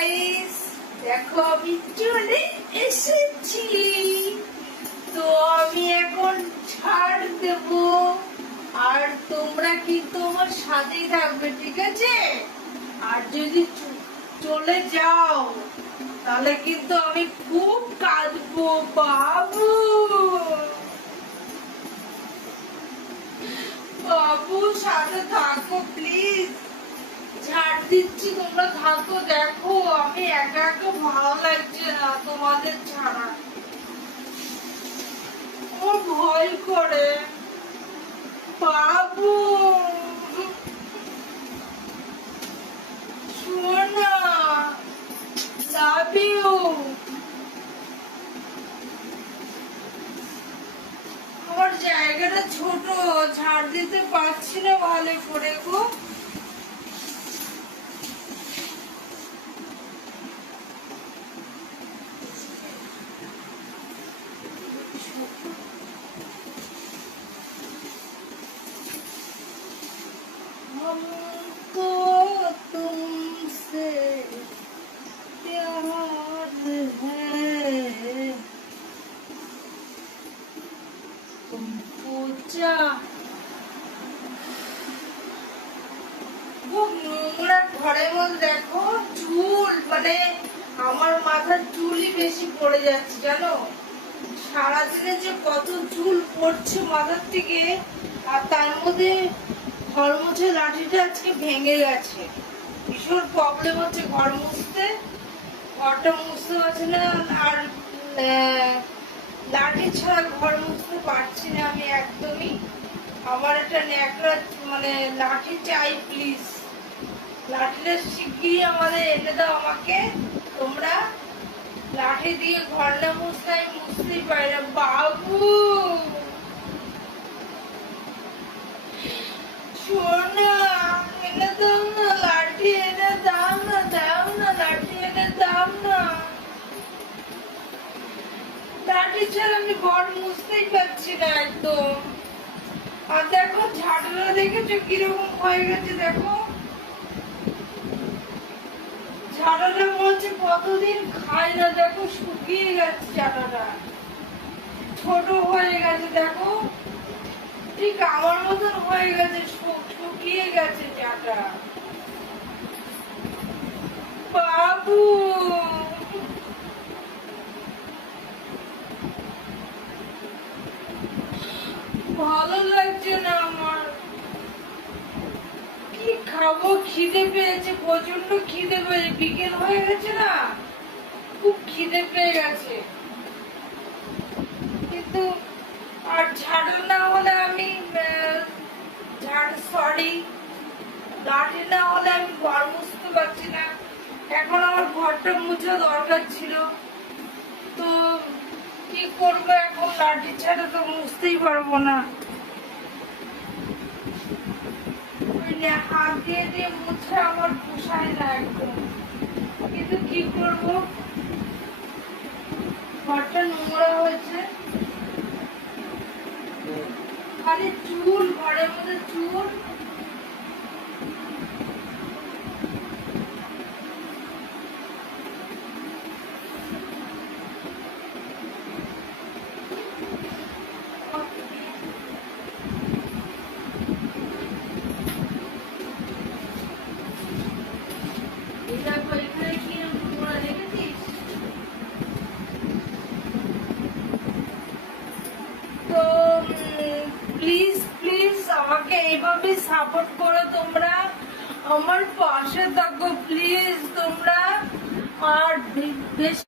Guys, দেখো আমি চলে এসেছি। তো আমি এখন ছাড় দেব, আর তোমরা কিন্তু আমার সাথেই থাকবে, ঠিক আছে? আর যদি চলে যাও তাহলে কিন্তু আমি খুব কাঁদবো বাবু। বাবু সাথে থাকো প্লিজ, ছাড় দিচ্ছি, তোমরা থাকো। দেখো আমি একা একা ভালো লাগছে না তোমাদের ছাড়া, আমার ভয় করে বাবু। সোনা, লাভ ইউ। আমার জায়গাটা ছোট, ছাড় দিতে পারছি না ভালো করে গো। हमको तुमसे प्यार है, तुमको খুব নোংরা ঘরের মধ্যে। দেখো চুল, মানে আমার মাথার চুলই বেশি পড়ে যাচ্ছে জানো। সারাদিনে যে কত চুল পড়ছে মাথার থেকে, আর তার মধ্যে ঘর মুছে লাঠিটা আজকে ভেঙে গেছে। ভীষণ প্রবলেম হচ্ছে ঘর মুছতে, ঘরটা মুছতে পারছি না। আর লাঠি ছাড়া ঘর মুছতে পারছি না আমি একদমই। আমার একটা ন্যাকড়া, মানে লাঠি চাই প্লিজ। লাঠিটা শিগগিরই আমাদের এনে দাও আমাকে তোমরা। লাঠি দিয়ে ঘর না মুছতে আমি মুছতেই পারি না বাবু। সোনা এনে দাও না, লাঠি এনে দাও না, দাও না, লাঠি এনে দাও না। লাঠি ছাড়া আমি ঘর মুছতেই পারছি না একদম। আর দেখো ঝাড়ুটা দেখেছো কিরকম হয়ে গেছে, দেখো ঝাড়াটা বলছে কতদিন খাই না, দেখো শুকিয়ে গেছে ঝাড়াটা, ছোট হয়ে গেছে। দেখো ঠিক আমার মতন হয়ে গেছে, শুকিয়ে গেছে ঝাড়া বাবু। ভালো লাগছে না আমার, কি খাবো, খিদে পেয়েছে, প্রচন্ড খিদে পেয়েছে। বিকেল হয়ে গেছে না, খুব খিদে পেয়ে গেছে। কিন্তু আর ঝাড়ু না হলে আমি লাঠি না হলে আমি ঘর মুছতে পারছি না। এখন আমার ঘরটা মুছা দরকার ছিল, তো কি করবো এখন, লাঠি ছাড়া তো মুছতেই পারবো না। হাত দিয়ে দিয়ে মুছে আমার পোষায় না একদম, কিন্তু কি করবো, ঘরটা নোংরা হয়েছে। খালি চুল, ঘরের মধ্যে চুল। তো প্লিজ প্লিজ আমাকে এইভাবে সাপোর্ট করো তোমরা, আমার পাশে থাকো প্লিজ তোমরা। আর বেশ